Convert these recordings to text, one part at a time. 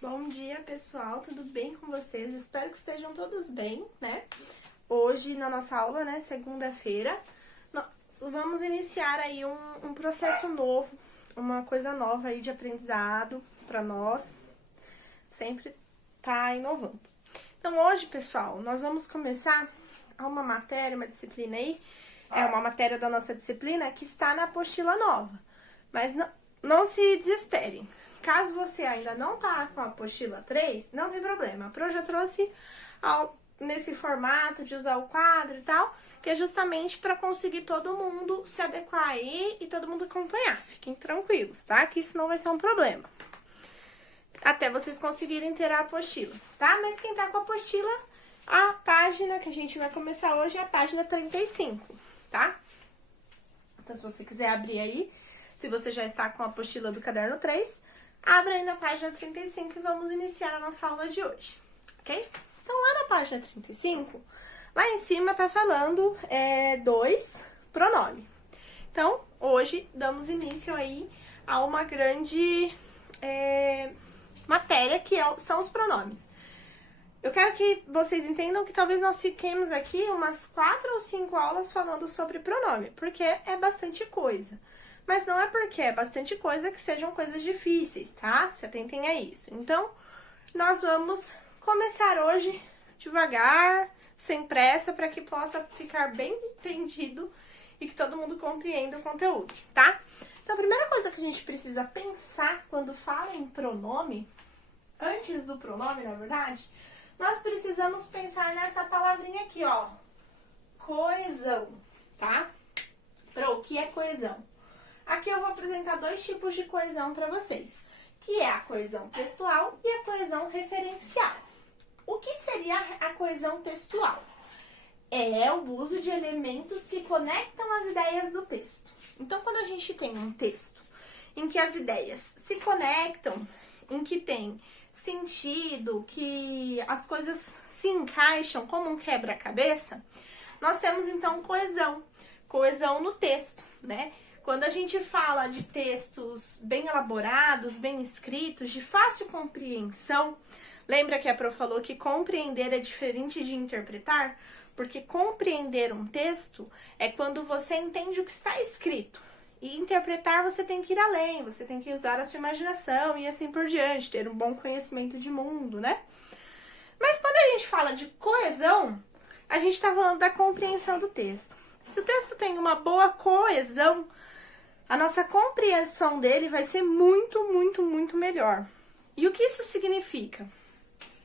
Bom dia, pessoal, tudo bem com vocês? Espero que estejam todos bem, né? Hoje, na nossa aula, né, segunda-feira, nós vamos iniciar aí um processo novo, uma coisa nova aí de aprendizado para nós, sempre tá inovando. Então, hoje, pessoal, nós vamos começar uma matéria, uma disciplina aí, uma matéria da nossa disciplina que está na apostila nova, mas não se desesperem. Caso você ainda não tá com a apostila 3, não tem problema. A Pro já trouxe nesse formato de usar o quadro e tal, que é justamente para conseguir todo mundo se adequar aí e todo mundo acompanhar. Fiquem tranquilos, tá? Que isso não vai ser um problema. Até vocês conseguirem ter a apostila, tá? Mas quem tá com a apostila, a página que a gente vai começar hoje é a página 35, tá? Então, se você quiser abrir aí, se você já está com a apostila do caderno 3, abra aí na página 35 e vamos iniciar a nossa aula de hoje, ok? Então, lá na página 35, lá em cima tá falando dois pronome. Então, hoje damos início aí a uma grande matéria que são os pronomes. Eu quero que vocês entendam que talvez nós fiquemos aqui umas 4 ou 5 aulas falando sobre pronome, porque é bastante coisa. Mas não é porque é bastante coisa que sejam coisas difíceis, tá? Se atentem a isso. Então, nós vamos começar hoje devagar, sem pressa, para que possa ficar bem entendido e que todo mundo compreenda o conteúdo, tá? Então, a primeira coisa que a gente precisa pensar quando fala em pronome, antes do pronome, na verdade, nós precisamos pensar nessa palavrinha aqui, ó, coesão, tá? O que é coesão? Aqui eu vou apresentar dois tipos de coesão para vocês, que é a coesão textual e a coesão referencial. O que seria a coesão textual? É o uso de elementos que conectam as ideias do texto. Então, quando a gente tem um texto em que as ideias se conectam, em que tem sentido, que as coisas se encaixam como um quebra-cabeça, nós temos então coesão no texto, né? Quando a gente fala de textos bem elaborados, bem escritos, de fácil compreensão, lembra que a Pro falou que compreender é diferente de interpretar? Porque compreender um texto é quando você entende o que está escrito. E interpretar você tem que ir além, você tem que usar a sua imaginação e assim por diante, ter um bom conhecimento de mundo, né? Mas quando a gente fala de coesão, a gente está falando da compreensão do texto. Se o texto tem uma boa coesão, a nossa compreensão dele vai ser muito, muito, muito melhor. E o que isso significa?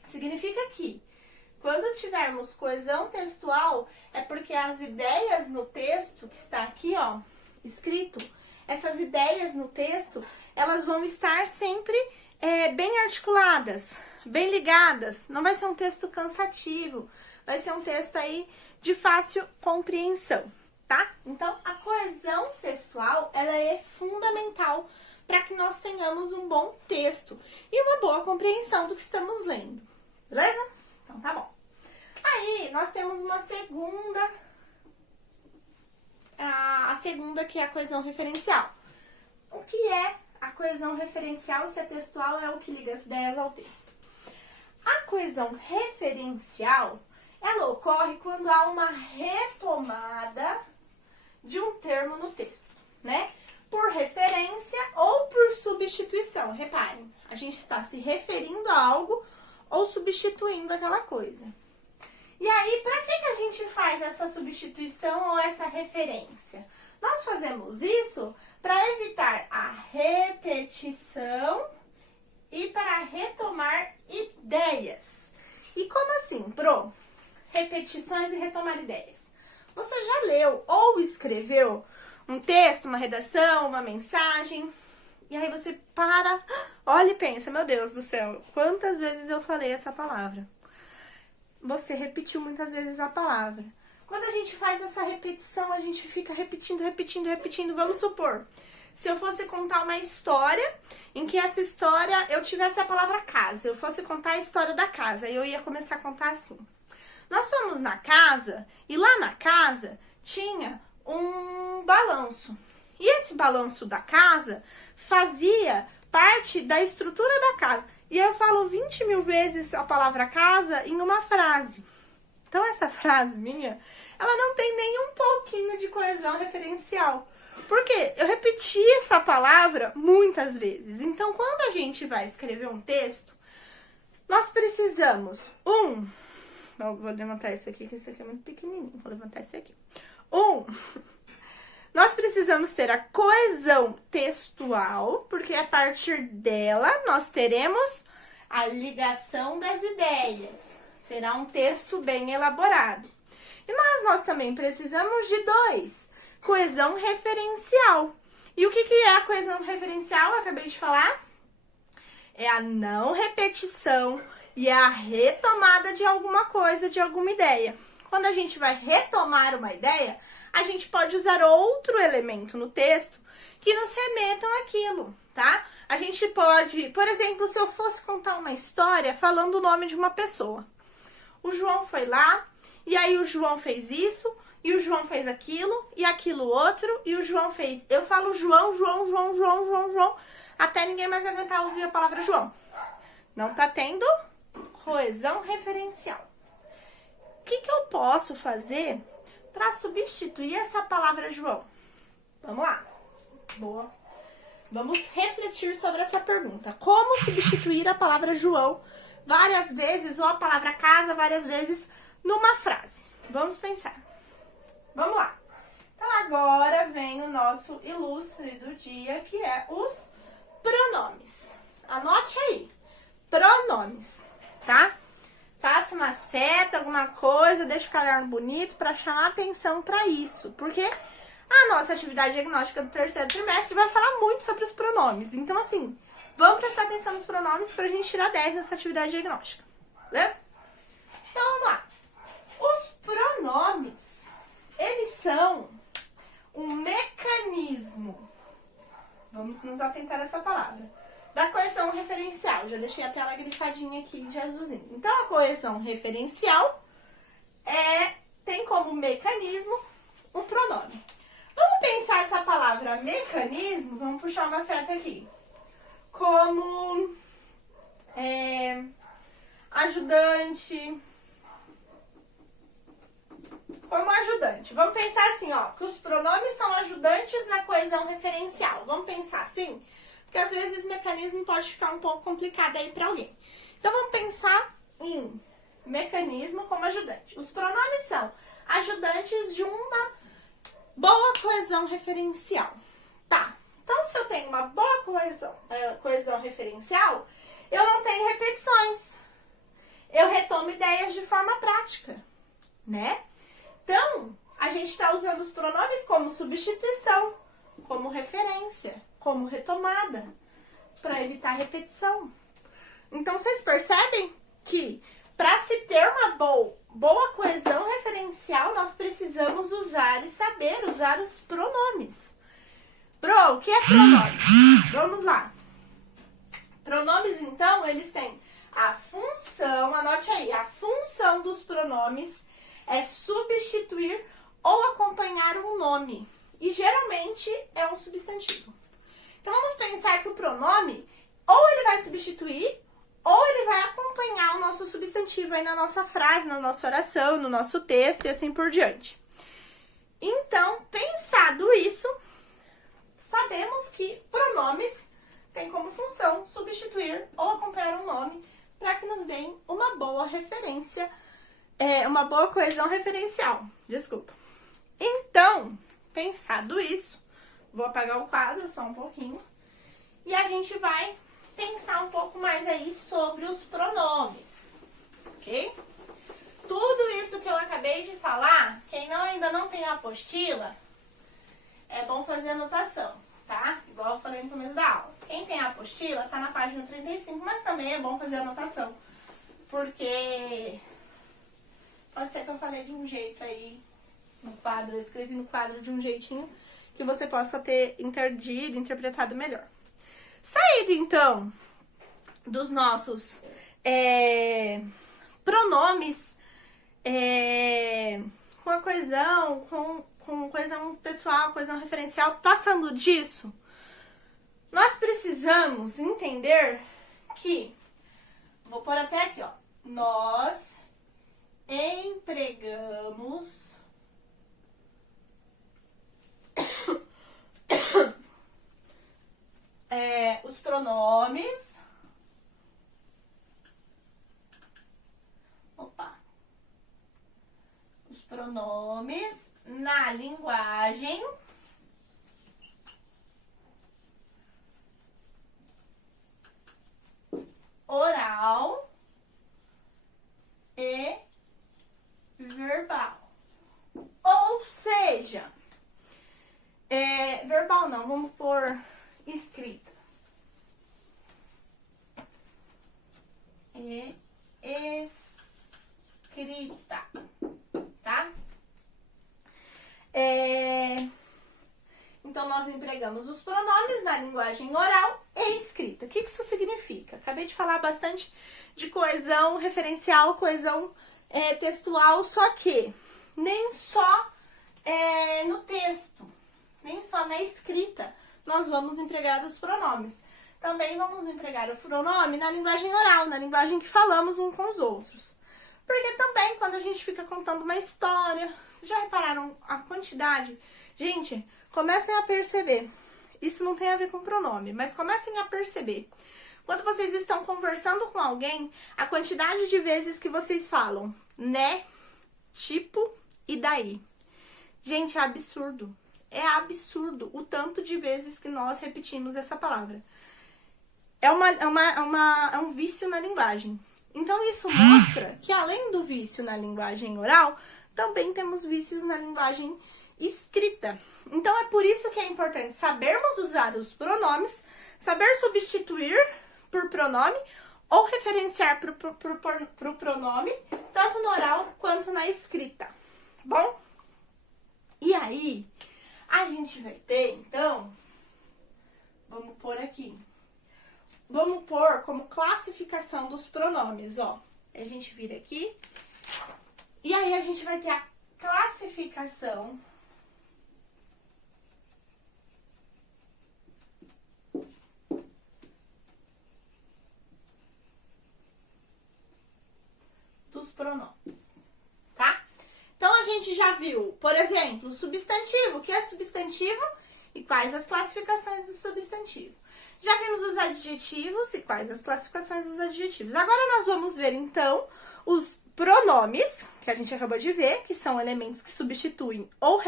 Significa que quando tivermos coesão textual, é porque as ideias no texto, que está aqui, ó, escrito, essas ideias no texto, elas vão estar sempre bem articuladas, bem ligadas. Não vai ser um texto cansativo, vai ser um texto aí de fácil compreensão, tá? Então, a coesão textual, ela é fundamental para que nós tenhamos um bom texto e uma boa compreensão do que estamos lendo, beleza? Então, tá bom. Aí, nós temos uma segunda, a segunda que é a coesão referencial. O que é a coesão referencial, se é textual, é o que liga as ideias ao texto. A coesão referencial, ela ocorre quando há uma retomada de um termo no texto, né? Por referência ou por substituição. Reparem, a gente está se referindo a algo ou substituindo aquela coisa. E aí, para que a gente faz essa substituição ou essa referência? Nós fazemos isso para evitar a repetição e para retomar ideias. E como assim, Pro? Repetições e retomar ideias. Você já leu ou escreveu um texto, uma redação, uma mensagem, e aí você para, olha e pensa, meu Deus do céu, quantas vezes eu falei essa palavra? Você repetiu muitas vezes a palavra. Quando a gente faz essa repetição, a gente fica repetindo, repetindo, repetindo. Vamos supor, se eu fosse contar uma história, em que essa história eu tivesse a palavra casa, eu fosse contar a história da casa, e eu ia começar a contar assim. Nós fomos na casa, e lá na casa tinha um balanço. E esse balanço da casa fazia parte da estrutura da casa. E eu falo 20 mil vezes a palavra casa em uma frase. Então, essa frase minha, ela não tem nem um pouquinho de coesão referencial. Porque eu repeti essa palavra muitas vezes. Então, quando a gente vai escrever um texto, nós precisamos, vou levantar isso aqui, que isso aqui é muito pequenininho. Vou levantar esse aqui. Nós precisamos ter a coesão textual, porque a partir dela nós teremos a ligação das ideias. Será um texto bem elaborado. Mas nós também precisamos de 2, coesão referencial. E o que é a coesão referencial? Eu acabei de falar. É a não repetição e a retomada de alguma coisa, de alguma ideia. Quando a gente vai retomar uma ideia, a gente pode usar outro elemento no texto que nos remetam àquilo, tá? A gente pode, por exemplo, se eu fosse contar uma história falando o nome de uma pessoa. O João foi lá, e aí o João fez isso, e o João fez aquilo, e aquilo outro, e o João fez... Eu falo João, até ninguém mais aguentar ouvir a palavra João. Não tá tendo coesão referencial. O que eu posso fazer para substituir essa palavra João? Vamos lá. Boa. Vamos refletir sobre essa pergunta. Como substituir a palavra João várias vezes, ou a palavra casa várias vezes, numa frase? Vamos pensar. Vamos lá. Então, agora vem o nosso ilustre do dia, que é os pronomes. Anote aí. Pronomes, tá? Faça uma seta, alguma coisa, deixa o caderno bonito para chamar atenção para isso. Porque a nossa atividade diagnóstica do terceiro trimestre vai falar muito sobre os pronomes. Então, assim, vamos prestar atenção nos pronomes pra gente tirar 10 nessa atividade diagnóstica. Beleza? Então, vamos lá. Os pronomes, eles são um mecanismo. Vamos nos atentar a essa palavra. Da coesão referencial. Já deixei a tela grifadinha aqui de azulzinho. Então, a coesão referencial tem como mecanismo o pronome. Vamos pensar essa palavra mecanismo, vamos puxar uma seta aqui, como ajudante. Como ajudante. Vamos pensar assim, ó, que os pronomes são ajudantes na coesão referencial. Vamos pensar assim? Porque às vezes o mecanismo pode ficar um pouco complicado aí para alguém. Então, vamos pensar em mecanismo como ajudante. Os pronomes são ajudantes de uma boa coesão referencial. Tá. Então, se eu tenho uma boa coesão referencial, eu não tenho repetições. Eu retomo ideias de forma prática, né? Então, a gente está usando os pronomes como substituição, como referência, como retomada, para evitar repetição. Então, vocês percebem que para se ter uma boa coesão referencial, nós precisamos usar e saber usar os pronomes. Bro, o que é pronome? Vamos lá. Pronomes, então, eles têm a função, anote aí, a função dos pronomes é substituir ou acompanhar um nome. E geralmente é um substantivo. Então, vamos pensar que o pronome, ou ele vai substituir, ou ele vai acompanhar o nosso substantivo aí na nossa frase, na nossa oração, no nosso texto e assim por diante. Então, pensado isso, sabemos que pronomes têm como função substituir ou acompanhar um nome para que nos deem uma boa referência, uma boa coesão referencial. Desculpa. Então, pensado isso, vou apagar o quadro só um pouquinho e a gente vai pensar um pouco mais aí sobre os pronomes, ok? Tudo isso que eu acabei de falar, quem ainda não tem a apostila, é bom fazer anotação, tá? Igual eu falei no começo da aula. Quem tem a apostila tá na página 35, mas também é bom fazer anotação, porque pode ser que eu falei de um jeito aí no quadro, eu escrevi no quadro de um jeitinho que você possa ter entendido, interpretado melhor. Saído, então, dos nossos pronomes com a coesão, com com coesão textual, coesão referencial, passando disso, nós precisamos entender que, vou pôr até aqui, ó, nós empregamos os pronomes. Os pronomes na linguagem oral e verbal. Ou seja, verbal não, vamos pôr escrita. Escrita, tá? Então, nós empregamos os pronomes na linguagem oral e escrita. O que isso significa? Acabei de falar bastante de coesão referencial, coesão textual, só que nem só no texto, nem só na escrita nós vamos empregar os pronomes. Também vamos empregar o pronome na linguagem oral, na linguagem que falamos uns com os outros. Porque também, quando a gente fica contando uma história, vocês já repararam a quantidade? Gente, comecem a perceber. Isso não tem a ver com pronome, mas comecem a perceber. Quando vocês estão conversando com alguém, a quantidade de vezes que vocês falam né, tipo e daí. Gente, é absurdo. É absurdo o tanto de vezes que nós repetimos essa palavra. É um vício na linguagem. Então, isso mostra que, além do vício na linguagem oral, também temos vícios na linguagem escrita. Então, é por isso que é importante sabermos usar os pronomes, saber substituir por pronome ou referenciar pro pronome, tanto no oral quanto na escrita. Tá bom? E aí, a gente vai ter, então, vamos pôr aqui. Vamos pôr como classificação dos pronomes, ó. A gente vira aqui. E aí, a gente vai ter a classificação dos pronomes, tá? Então, a gente já viu, por exemplo, substantivo. O que é substantivo e quais as classificações do substantivo. Já vimos os adjetivos e quais as classificações dos adjetivos. Agora, nós vamos ver, então, os pronomes, que a gente acabou de ver, que são elementos que substituem ou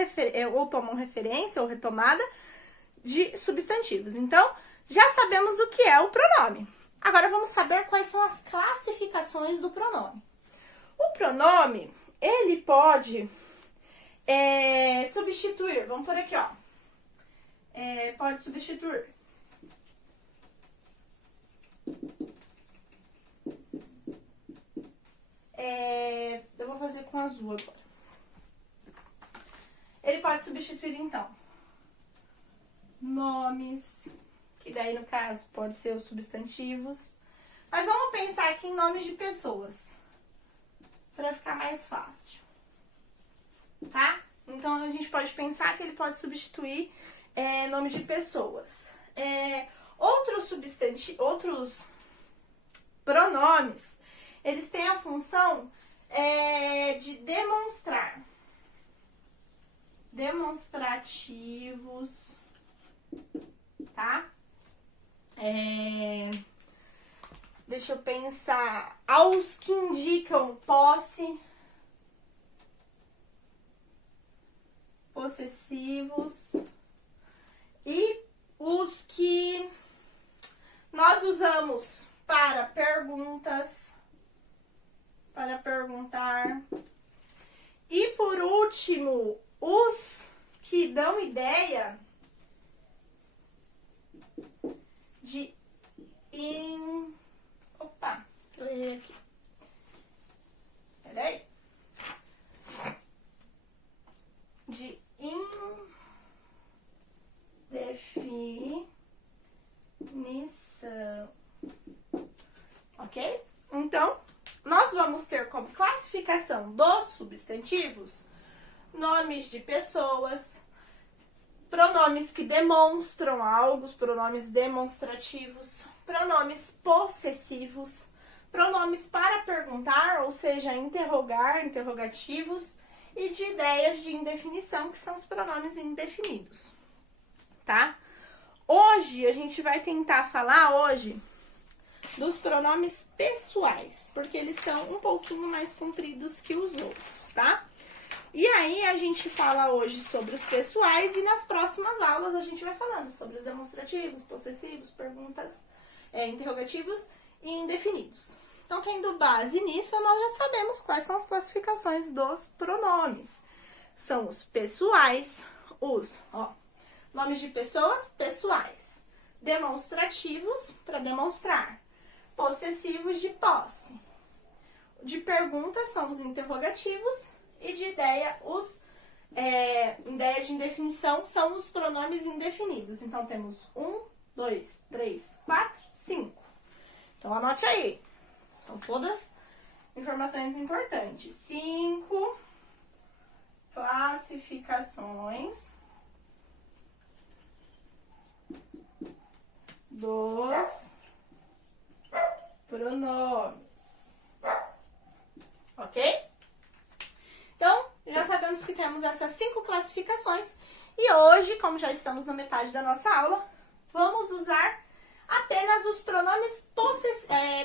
tomam referência ou retomada de substantivos. Então, já sabemos o que é o pronome. Agora, vamos saber quais são as classificações do pronome. O pronome, ele pode substituir, vamos por aqui, ó. Pode substituir eu vou fazer com azul agora. Ele pode substituir, então, nomes, que daí, no caso, pode ser os substantivos. Mas vamos pensar aqui em nomes de pessoas, para ficar mais fácil, tá? Então, a gente pode pensar que ele pode substituir nome de pessoas. Outros pronomes, eles têm a função de demonstrar. Demonstrativos, tá? Deixa eu pensar. Aos que indicam posse, possessivos. E os que nós usamos para perguntas, para perguntar. E por último, os que dão ideia de Opa, eu errei aqui. Peraí. De indefinição. Ok? Então, nós vamos ter como classificação dos substantivos nomes de pessoas, pronomes que demonstram algo, os pronomes demonstrativos, pronomes possessivos, pronomes para perguntar, ou seja, interrogar, interrogativos, e de ideias de indefinição, que são os pronomes indefinidos, tá? Hoje, a gente vai tentar falar dos pronomes pessoais, porque eles são um pouquinho mais compridos que os outros, tá? E aí, a gente fala hoje sobre os pessoais e nas próximas aulas a gente vai falando sobre os demonstrativos, possessivos, perguntas, interrogativos e indefinidos. Então, tendo base nisso, nós já sabemos quais são as classificações dos pronomes. São os pessoais, nomes de pessoas, pessoais. Demonstrativos, para demonstrar. Possessivos, de posse. De perguntas, são os interrogativos. E de ideia, ideia de indefinição, são os pronomes indefinidos. Então, temos 1, 2, 3, 4, 5. Então, anote aí. São todas informações importantes. 5 classificações dos pronomes. Ok? Então, já sabemos que temos essas 5 classificações. E hoje, como já estamos na metade da nossa aula, vamos usar apenas os pronomes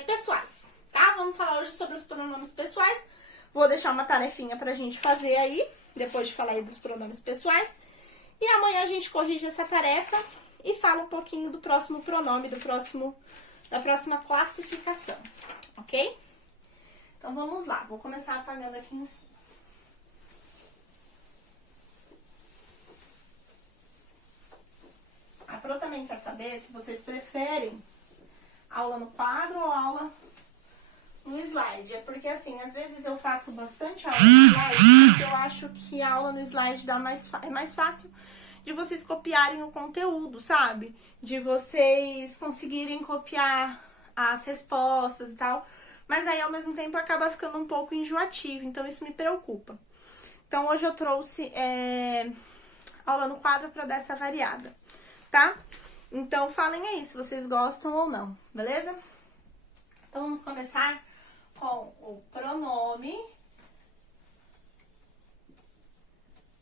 pessoais. Tá? Vamos falar hoje sobre os pronomes pessoais. Vou deixar uma tarefinha pra gente fazer aí, depois de falar aí dos pronomes pessoais. E amanhã a gente corrige essa tarefa e fala um pouquinho do próximo pronome, da próxima classificação, ok? Então, vamos lá. Vou começar apagando aqui em cima. A Pro também quer saber se vocês preferem aula no quadro ou aula no slide. É porque, assim, às vezes eu faço bastante aula no slide, porque eu acho que a aula no slide é mais fácil de vocês copiarem o conteúdo, sabe? De vocês conseguirem copiar as respostas e tal. Mas aí, ao mesmo tempo, acaba ficando um pouco enjoativo, então isso me preocupa. Então, hoje eu trouxe aula no quadro para dar essa variada, tá? Então, falem aí se vocês gostam ou não, beleza? Então, vamos começar com o pronome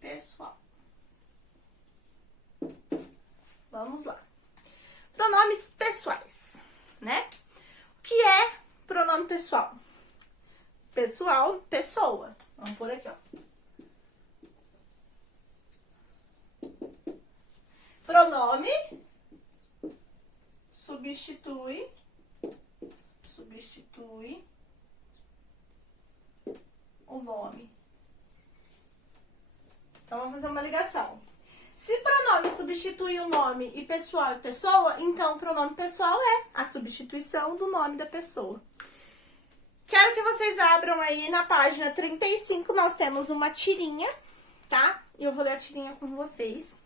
pessoal. Vamos lá. Pronomes pessoais, né? O que é pronome pessoal? Pessoal, pessoa. Vamos por aqui, ó. Pronome substitui o nome. Então, vamos fazer uma ligação. Se pronome substitui o nome e pessoal é pessoa, então pronome pessoal é a substituição do nome da pessoa. Quero que vocês abram aí na página 35, nós temos uma tirinha, tá? E eu vou ler a tirinha com vocês,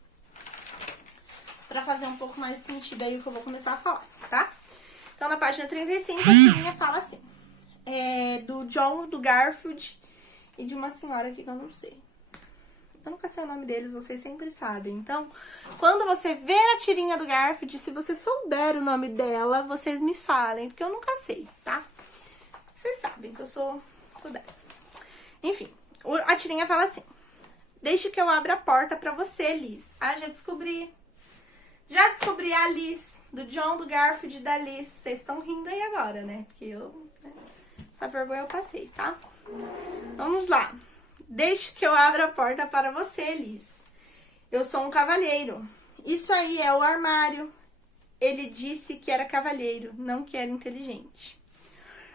pra fazer um pouco mais sentido aí o que eu vou começar a falar, tá? Então, na página 35, a tirinha fala assim, do John, do Garfield e de uma senhora aqui que eu não sei. Eu nunca sei o nome deles, vocês sempre sabem. Então, quando você ver a tirinha do Garfield, se você souber o nome dela, vocês me falem, porque eu nunca sei, tá? Vocês sabem que eu sou dessas. Enfim, a tirinha fala assim: deixe que eu abra a porta pra você, Liz. Ah, já descobri a Liz, do John, do Garfield e da Liz. Vocês estão rindo aí agora, né? Porque essa vergonha eu passei, tá? Vamos lá. Deixe que eu abra a porta para você, Liz. Eu sou um cavalheiro. Isso aí é o armário. Ele disse que era cavalheiro, não que era inteligente.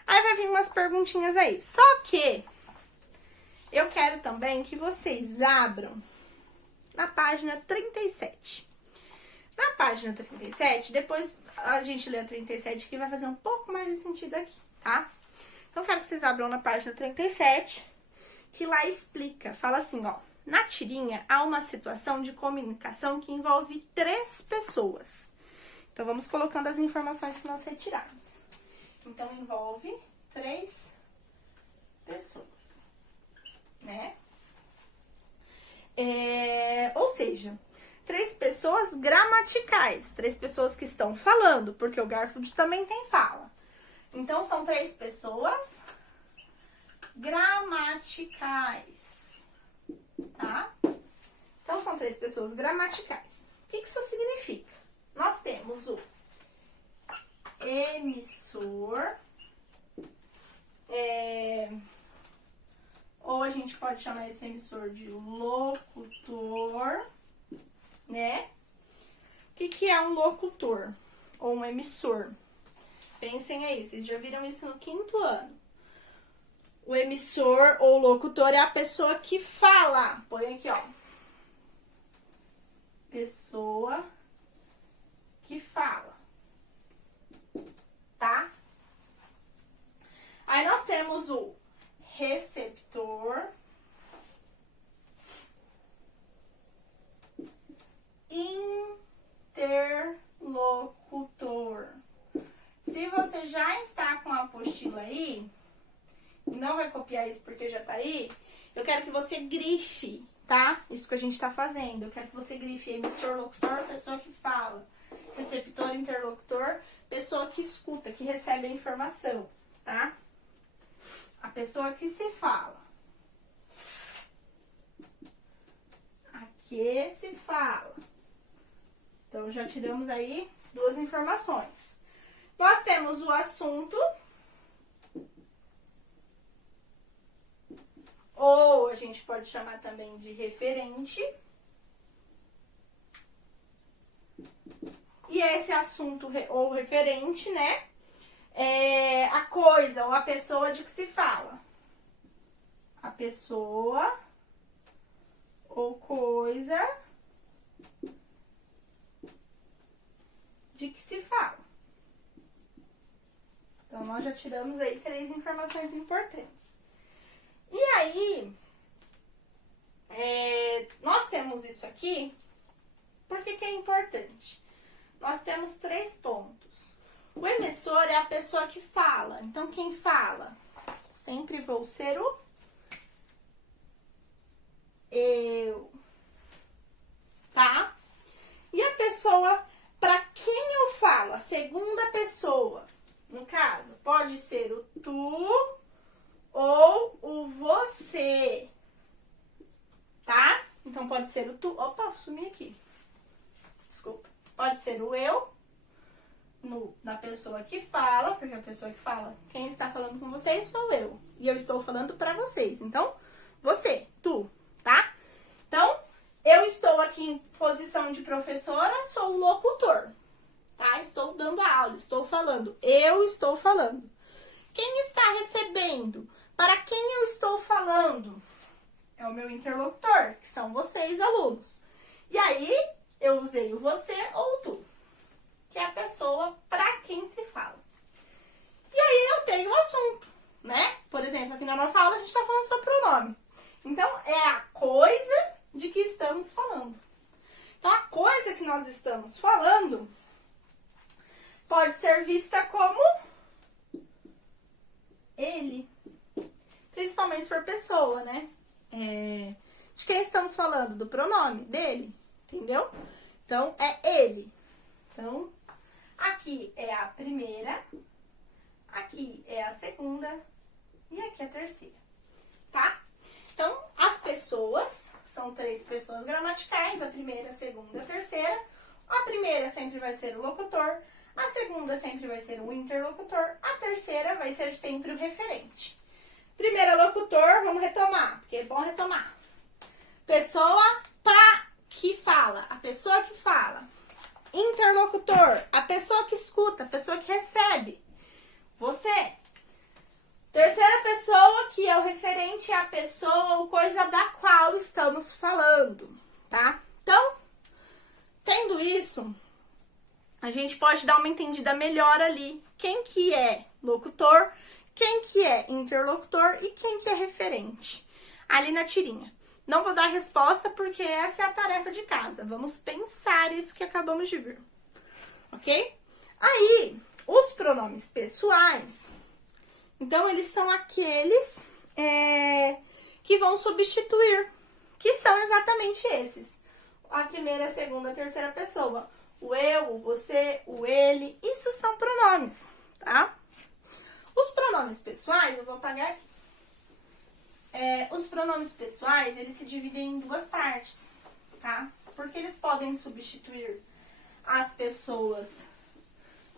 Aí vai vir umas perguntinhas aí. Só que eu quero também que vocês abram na página 37. Na página 37, depois a gente lê a 37 que vai fazer um pouco mais de sentido aqui, tá? Então, eu quero que vocês abram na página 37, que lá explica, fala assim, ó. Na tirinha, há uma situação de comunicação que envolve 3 pessoas. Então, vamos colocando as informações que nós retirarmos. Então, envolve 3 pessoas, né? Ou seja, 3 pessoas gramaticais, 3 pessoas que estão falando, porque o Garfield também tem fala. Então, são 3 pessoas gramaticais, tá? Então, são 3 pessoas gramaticais. O que isso significa? Nós temos o emissor, ou a gente pode chamar esse emissor de locutor, né? O que é um locutor ou um emissor? Pensem aí, vocês já viram isso no 5º ano. O emissor ou locutor é a pessoa que fala. Põe aqui, ó. Pessoa que fala. Tá? Aí nós temos o receptor, interlocutor. Se você já está com a apostila aí, não vai copiar isso porque já tá aí, eu quero que você grife, tá? Isso que a gente tá fazendo. Eu quero que você grife emissor, locutor, pessoa que fala. Receptor, interlocutor, pessoa que escuta, que recebe a informação, tá? A pessoa que se fala. A que se fala. Então, já tiramos aí 2 informações. Nós temos o assunto, ou a gente pode chamar também de referente. E esse assunto ou referente, né, é a coisa ou a pessoa de que se fala. A pessoa ou coisa de que se fala. Então, nós já tiramos aí 3 informações importantes. E aí, nós temos isso aqui, por que é importante? Nós temos 3 pontos. O emissor é a pessoa que fala. Então, quem fala? Sempre vou ser o eu. Tá? E a pessoa para quem eu falo? A segunda pessoa. No caso, pode ser o tu ou o você. Tá? Então, pode ser o tu. Opa, sumi aqui. Desculpa. Pode ser o eu, na pessoa que fala, porque a pessoa que fala, quem está falando com vocês sou eu. E eu estou falando para vocês. Então, você, tu, tá? Então, eu estou aqui em posição de professora, sou o locutor, tá? Estou dando a aula, estou falando. Eu estou falando. Quem está recebendo? Para quem eu estou falando? É o meu interlocutor, que são vocês, alunos. E aí, eu usei o você ou o tu, que é a pessoa para quem se fala. E aí eu tenho o assunto, né? Por exemplo, aqui na nossa aula a gente está falando sobre pronome. Então, é a coisa de que estamos falando. Então, a coisa que nós estamos falando pode ser vista como ele. Principalmente se for pessoa, né? De quem estamos falando? Do pronome dele. Entendeu? Então, é ele. Então, aqui é a primeira, aqui é a segunda e aqui a terceira, tá? Então, as pessoas, são 3 pessoas gramaticais, a primeira, a segunda e a terceira. A primeira sempre vai ser o locutor, a segunda sempre vai ser o interlocutor, a terceira vai ser sempre o referente. Primeiro locutor, vamos retomar, porque é bom retomar. Pessoa para que fala, a pessoa que fala. Interlocutor, a pessoa que escuta, a pessoa que recebe. Você. Terceira pessoa, que é o referente, é a pessoa ou coisa da qual estamos falando, tá? Então, tendo isso, a gente pode dar uma entendida melhor ali. Quem que é locutor, quem que é interlocutor e quem que é referente. Ali na tirinha. Não vou dar a resposta porque essa é a tarefa de casa. Vamos pensar isso que acabamos de ver. Ok? Aí, os pronomes pessoais, então, eles são aqueles que vão substituir, que são exatamente esses. A primeira, a segunda, a terceira pessoa. O eu, o você, o ele, isso são pronomes, tá? Os pronomes pessoais, eu vou apagar aqui. Os pronomes pessoais, eles se dividem em duas partes, tá? Porque eles podem substituir as pessoas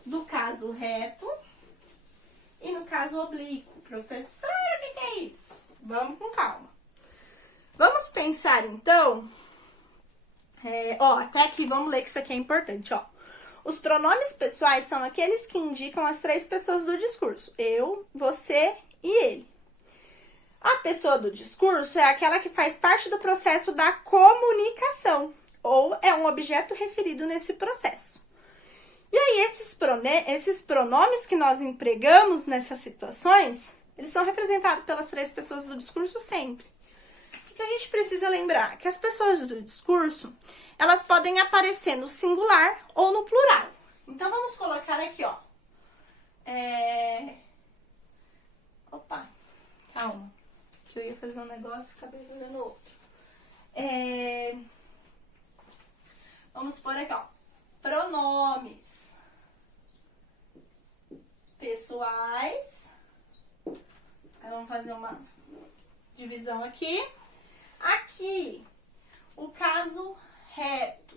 do caso reto e no caso oblíquo. Professor, o que é isso? Vamos com calma. Vamos pensar, então... até aqui, vamos ler que isso aqui é importante, ó. Os pronomes pessoais são aqueles que indicam as três pessoas do discurso. Eu, você e ele. A pessoa do discurso é aquela que faz parte do processo da comunicação, ou é um objeto referido nesse processo. E aí, esses pronomes que nós empregamos nessas situações, eles são representados pelas três pessoas do discurso sempre. O que a gente precisa lembrar? Que as pessoas do discurso, elas podem aparecer no singular ou no plural. Então, vamos colocar aqui, ó. Opa, calma. Que eu ia fazer um negócio e acabei fazendo outro. Vamos pôr aqui, ó. Pronomes pessoais. Aí vamos fazer uma divisão aqui. Aqui, o caso reto.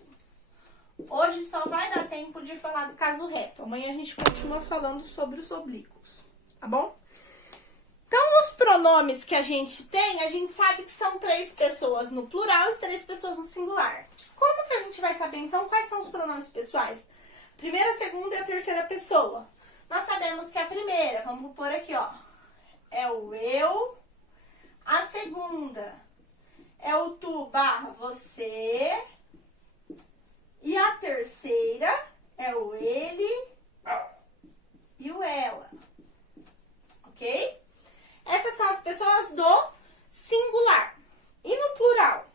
Hoje só vai dar tempo de falar do caso reto. Amanhã a gente continua falando sobre os oblíquos, tá bom? Então, os pronomes que a gente tem, a gente sabe que são três pessoas no plural e três pessoas no singular. Como que a gente vai saber, então, quais são os pronomes pessoais? Primeira, segunda e a terceira pessoa. Nós sabemos que a primeira, vamos pôr aqui, ó, é o eu. A segunda é o tu barra você. E a terceira é o ele e o ela. Ok? Essas são as pessoas do singular. E no plural?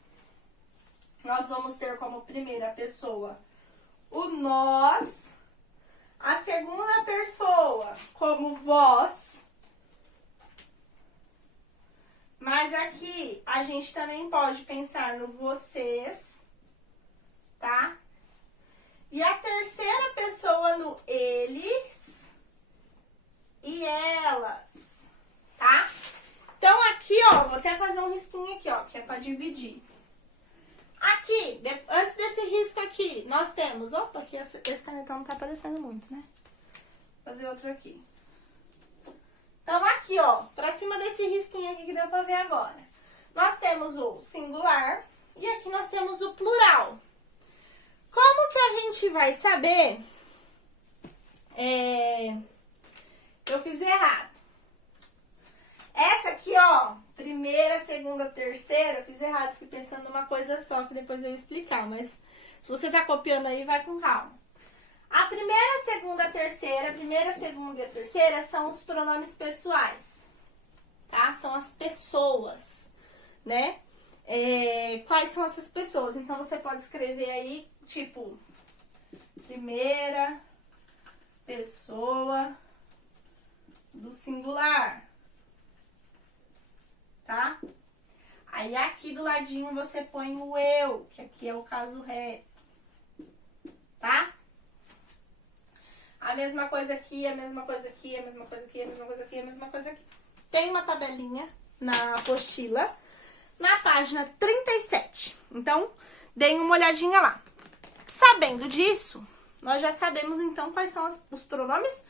Nós vamos ter como primeira pessoa o nós. A segunda pessoa como vós. Mas aqui a gente também pode pensar no vocês, tá? E a terceira pessoa no eles e elas, tá? Então aqui, ó, vou até fazer um risquinho aqui, ó, que é pra dividir. Aqui, antes desse risco aqui, nós temos... Opa, aqui esse canetão não tá aparecendo muito, né? Vou fazer outro aqui. Então, aqui, ó, pra cima desse risquinho aqui que deu pra ver agora. Nós temos o singular e aqui nós temos o plural. Como que a gente vai saber? Eu fiz errado. Essa aqui, ó, primeira, segunda, terceira, eu fiz errado. Fiquei pensando numa coisa só, que depois eu ia explicar. Mas se você tá copiando aí, vai com calma. A primeira, segunda, a terceira, a primeira, segunda e a terceira são os pronomes pessoais, tá? São as pessoas, né? Quais são essas pessoas? Então, você pode escrever aí, tipo, primeira pessoa do singular, tá? Aí, aqui do ladinho, você põe o eu, que aqui é o caso reto, tá? A mesma coisa aqui, a mesma coisa aqui, a mesma coisa aqui, a mesma coisa aqui, a mesma coisa aqui. Tem uma tabelinha na apostila, na página 37. Então, deem uma olhadinha lá. Sabendo disso, nós já sabemos, então, quais são os pronomes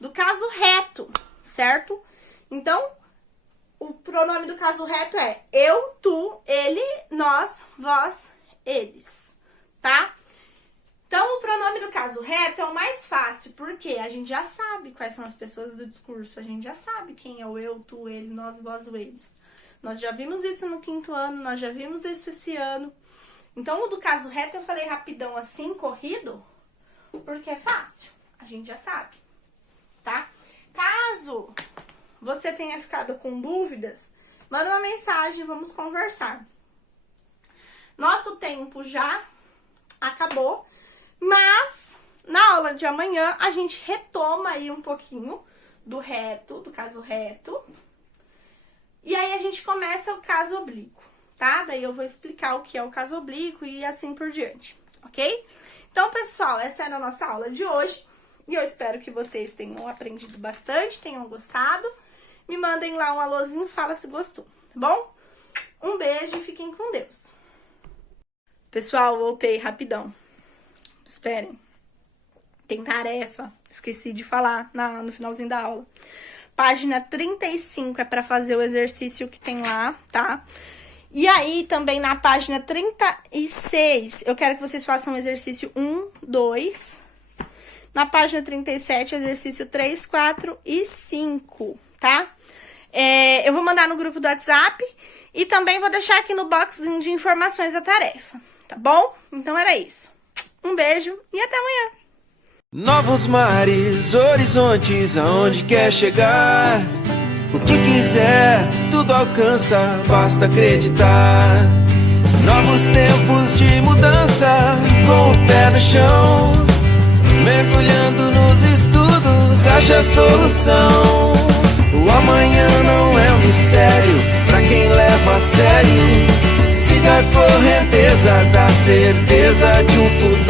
do caso reto, certo? Então, o pronome do caso reto é eu, tu, ele, nós, vós, eles, tá? Então, o pronome do caso reto é o mais fácil, porque a gente já sabe quais são as pessoas do discurso, a gente já sabe quem é o eu, tu, ele, nós, vós, o eles. Nós já vimos isso no 5º ano, nós já vimos isso esse ano. Então, o do caso reto eu falei rapidão assim, corrido, porque é fácil, a gente já sabe, tá? Caso você tenha ficado com dúvidas, manda uma mensagem, vamos conversar. Nosso tempo já acabou. Mas, na aula de amanhã, a gente retoma aí um pouquinho do reto, do caso reto. E aí, a gente começa o caso oblíquo, tá? Daí eu vou explicar o que é o caso oblíquo e assim por diante, ok? Então, pessoal, essa era a nossa aula de hoje. E eu espero que vocês tenham aprendido bastante, tenham gostado. Me mandem lá um alôzinho, fala se gostou, tá bom? Um beijo e fiquem com Deus. Pessoal, voltei rapidão. Esperem. Tem tarefa, esqueci de falar no finalzinho da aula. Página 35 é para fazer o exercício que tem lá, tá? E aí, também na página 36, eu quero que vocês façam o exercício 1, 2. Na página 37, exercício 3, 4 e 5, tá? Eu vou mandar no grupo do WhatsApp e também vou deixar aqui no box de informações a tarefa, tá bom? Então era isso. Um beijo e até amanhã. Novos mares, horizontes, aonde quer chegar. O que quiser, tudo alcança, basta acreditar. Novos tempos de mudança, com o pé no chão. Mergulhando nos estudos, acha solução. O amanhã não é um mistério, pra quem leva a sério. Siga a correnteza da certeza de um futuro.